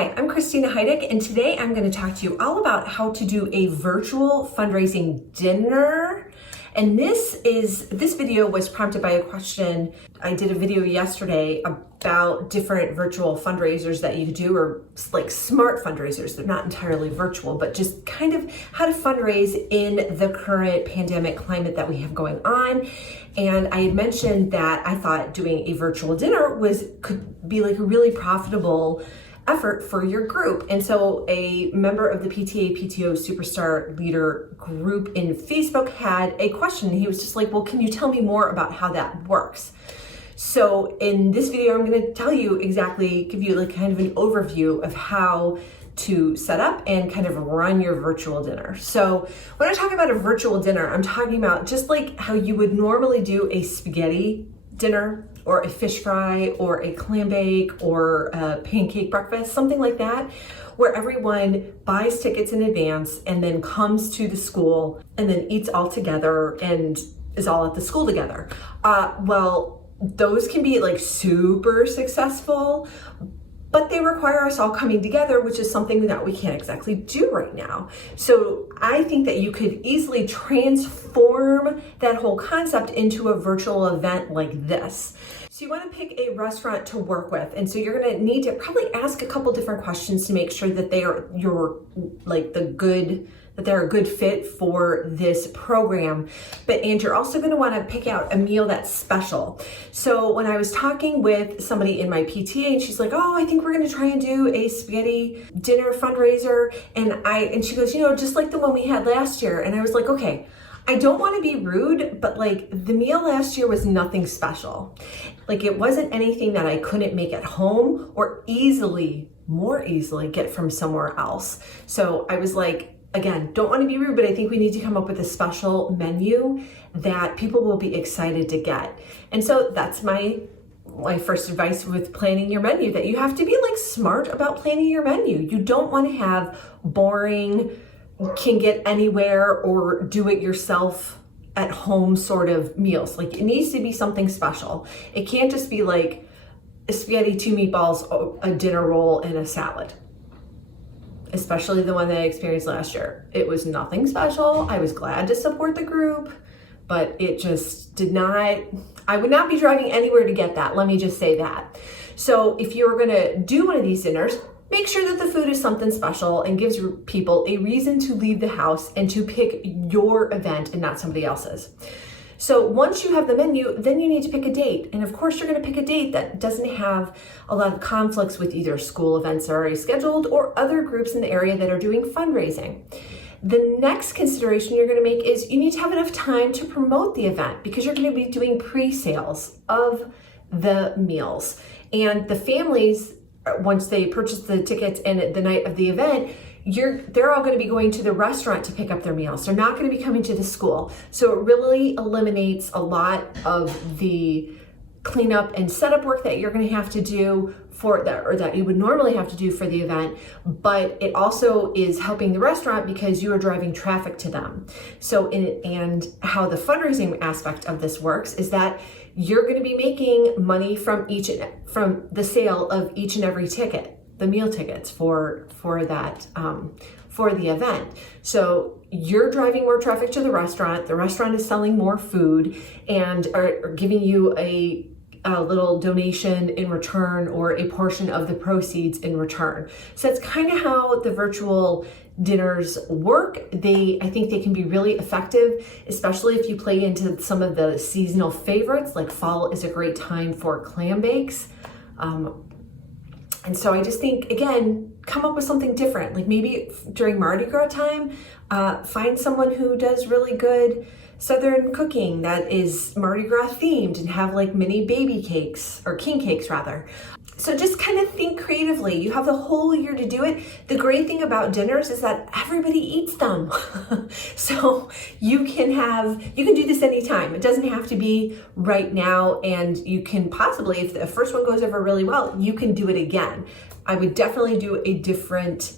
Hi, I'm Christina Heidick, and today I'm going to talk to you all about how to do a virtual fundraising dinner. And this video was prompted by a question. I did a video yesterday about different virtual fundraisers that you could do, or like smart fundraisers. They're not entirely virtual, but just kind of how to fundraise in the current pandemic climate that we have going on. And I had mentioned that I thought doing a virtual dinner could be like a really profitable effort for your group. And so a member of the PTO Superstar Leader group in Facebook had a question. He was just like, well, can you tell me more about how that works? So in this video, I'm going to tell you exactly, give you like kind of an overview of how to set up and kind of run your virtual dinner. So when I talk about a virtual dinner, I'm talking about just like how you would normally do a spaghetti dinner or a fish fry or a clam bake or a pancake breakfast, something like that, where everyone buys tickets in advance and then comes to the school and then eats all together and is all at the school together. Well, those can be like super successful, but they require us all coming together, which is something that we can't exactly do right now. So I think that you could easily transform that whole concept into a virtual event like this. So you want to pick a restaurant to work with. And so you're going to need to probably ask a couple different questions to make sure that they're a good fit for this program. And you're also going to want to pick out a meal that's special. So when I was talking with somebody in my PTA, and she's like, oh, I think we're going to try and do a spaghetti dinner fundraiser. And she goes, just like the one we had last year. And I was like, okay, I don't want to be rude, but like the meal last year was nothing special. Like it wasn't anything that I couldn't make at home or more easily get from somewhere else. So I was like, again, don't want to be rude, but I think we need to come up with a special menu that people will be excited to get. And so that's my first advice with planning your menu, that you have to be like smart about planning your menu. You don't want to have boring, can get anywhere or do it yourself at home sort of meals. Like it needs to be something special. It can't just be like a spaghetti, 2 meatballs, a dinner roll, and a salad. Especially the one that I experienced last year. It was nothing special. I was glad to support the group, but it just I would not be driving anywhere to get that. Let me just say that. So if you're gonna do one of these dinners, make sure that the food is something special and gives people a reason to leave the house and to pick your event and not somebody else's. So once you have the menu, then you need to pick a date. And of course, you're going to pick a date that doesn't have a lot of conflicts with either school events that are already scheduled or other groups in the area that are doing fundraising. The next consideration you're going to make is you need to have enough time to promote the event, because you're going to be doing pre-sales of the meals. And the families, once they purchase the tickets and the night of the event, they're all going to be going to the restaurant to pick up their meals. They're not going to be coming to the school. So it really eliminates a lot of the cleanup and setup work that you're going to have to do for that, or that you would normally have to do for the event. But it also is helping the restaurant because you are driving traffic to them. And how the fundraising aspect of this works is that you're going to be making money from the sale of each and every ticket, the meal tickets for the event. So you're driving more traffic to the restaurant is selling more food and are giving you a little donation in return, or a portion of the proceeds in return. So that's kind of how the virtual dinners work. I think they can be really effective, especially if you play into some of the seasonal favorites, like fall is a great time for clam bakes. And so I just think, again, come up with something different. Like maybe during Mardi Gras time, find someone who does really good Southern cooking that is Mardi Gras themed, and have like mini baby cakes, or king cakes rather. So just kind of think creatively. You have the whole year to do it. The great thing about dinners is that everybody eats them. So you can do this anytime. It doesn't have to be right now, and you can possibly, if the first one goes over really well, you can do it again. I would definitely do a different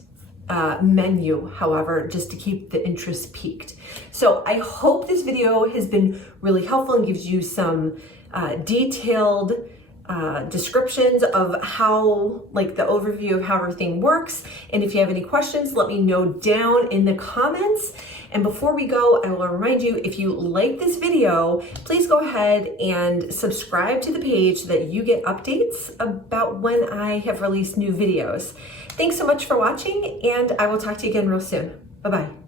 menu, however, just to keep the interest peaked. So I hope this video has been really helpful and gives you some detailed descriptions of how, like the overview of how everything works. And if you have any questions, let me know down in the comments. And before we go, I will remind you, if you like this video, please go ahead and subscribe to the page so that you get updates about when I have released new videos. Thanks so much for watching, and I will talk to you again real soon. Bye-bye.